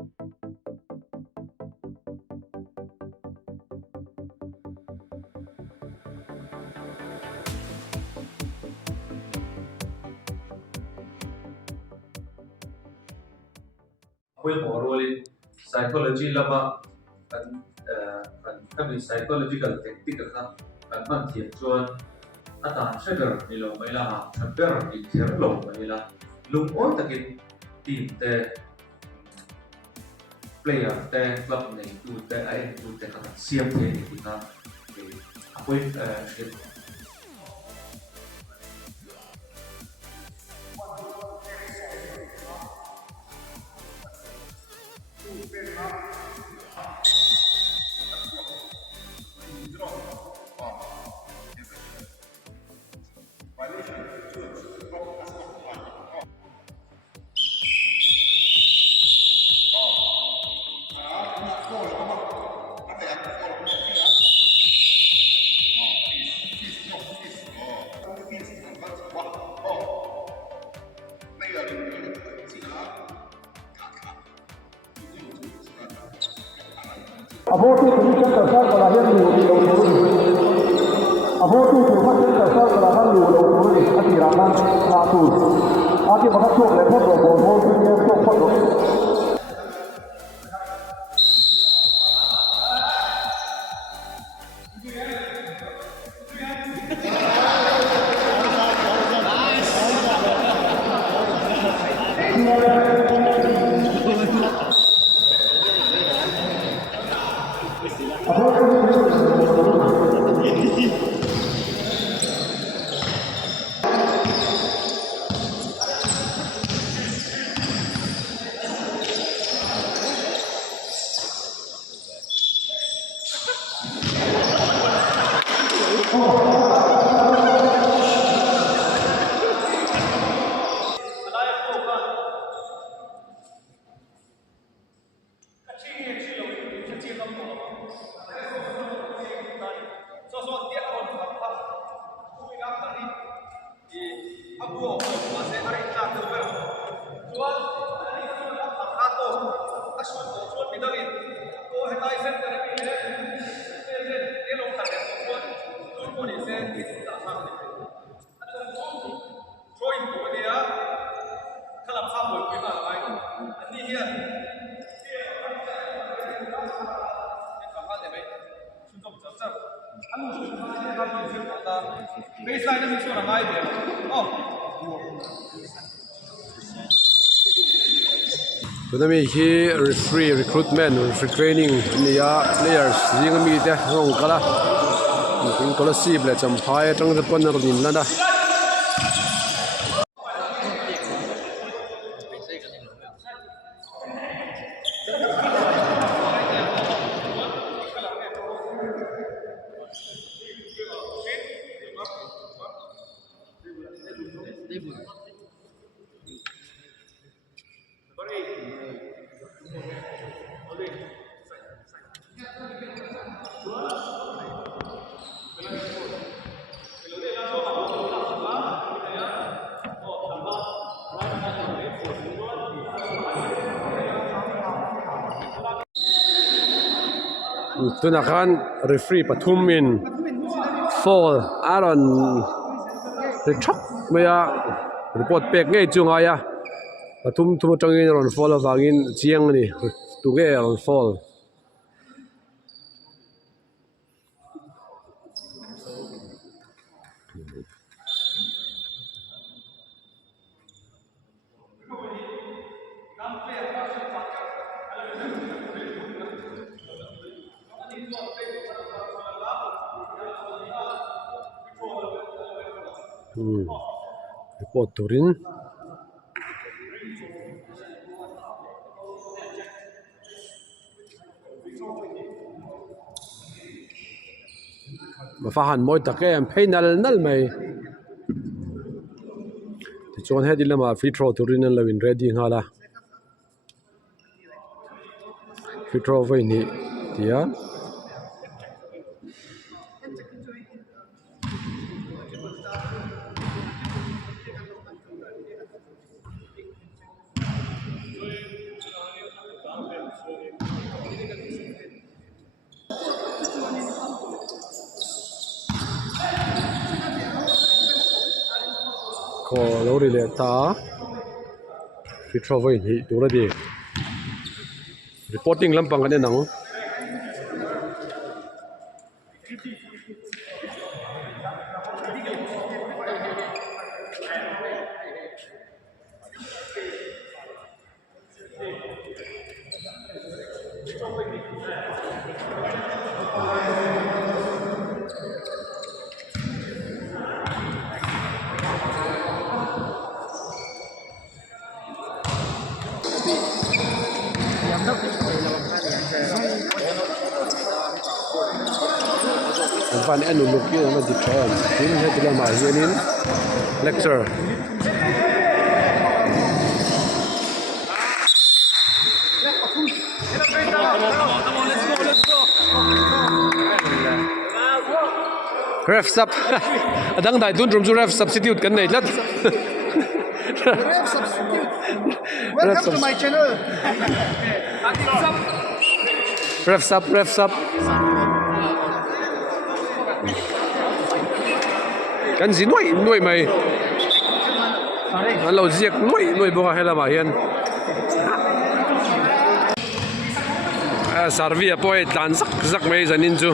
Akwai morally psychology lamah kan psychological tactic kan man thiam chuan atan trigger ni lo mai la trigger ni thir lo mai la lung on takin team te player te club nei tu te ai tu te kan siam the ni ta akwai Abortu tulisan tersal kelahir di Indonesia. Abortu tulisan tersal kelahir di Indonesia. Hati ramah ratus. Hati makan suap lepot robot punya suap foto. Kami hi referee recruitment referee training niya players jing mi te rong kala in kola sib le champhai tang de pon rin lana tunakan referee pathumin fall aron rechok maya report pek ngai chunga ya pathum thu tangin ron fall awangin chiang ni tuge ron fall report turin mafahan moi takem final nal mai ti chon he dilama free throw turin an lawin ready ngala free throw vai ni tia kho lo ri le ta fi travel hi tur di reporting lampang kan nang van enu look you na di tran tin he ti lamah hianin lecture ref sub adang dai dun rum chu ref substitute kan nei lat Ref substitute. Welcome to my channel. ref sub kan gì nuôi mày anh lâu giết nuôi bông hay là mà hiền sarvi apoi tlan sak mấy giờ nín chú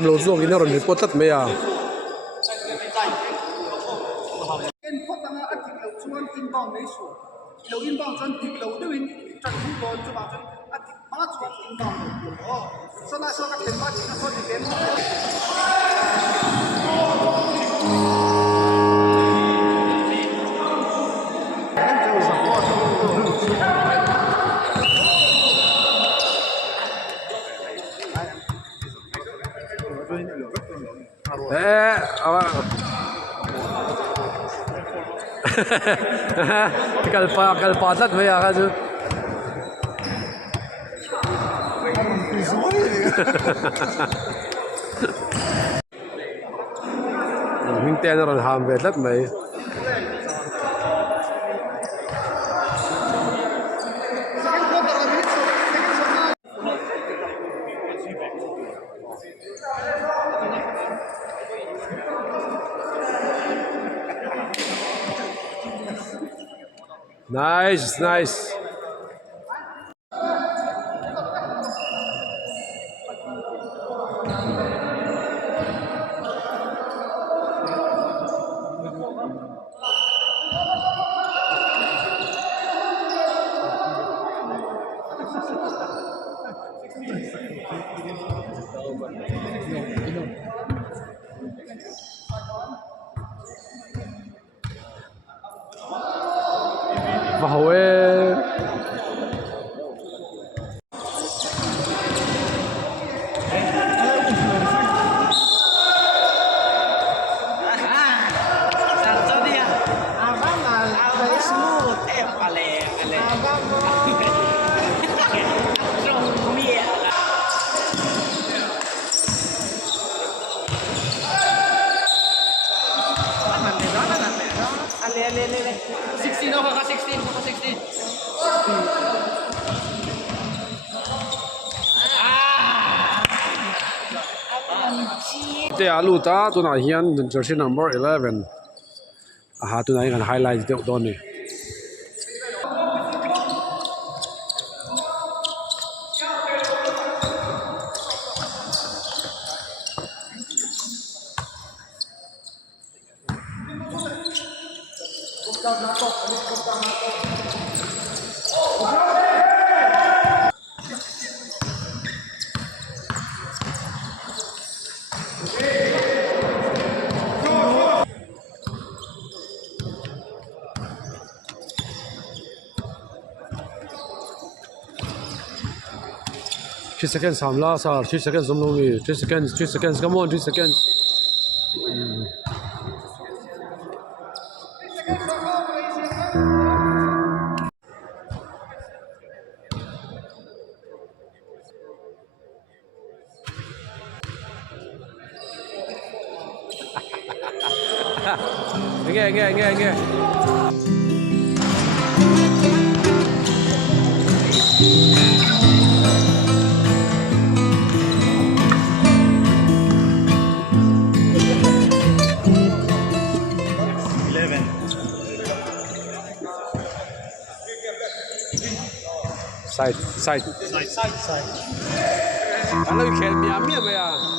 hàm lâu zuông cái nó rồi report tất mấy à Input ang ating law chuan inbound nei su. Law inbound chuan tik law deuhin tran thu don chu ba chuan atik ma chuan inbound lo. So na so ka thlen ma chi na so ti ken. kalpa tất mấy à chứ mình tên rồi hàm về tất mấy nice pawh te alu ta tuna hian jersey number 11 aha tuna kan highlight deuh dawn ni Three seconds Hawla sir 3 seconds only 3 seconds come on 3 seconds nghe side. Ano yung khel miya mày à?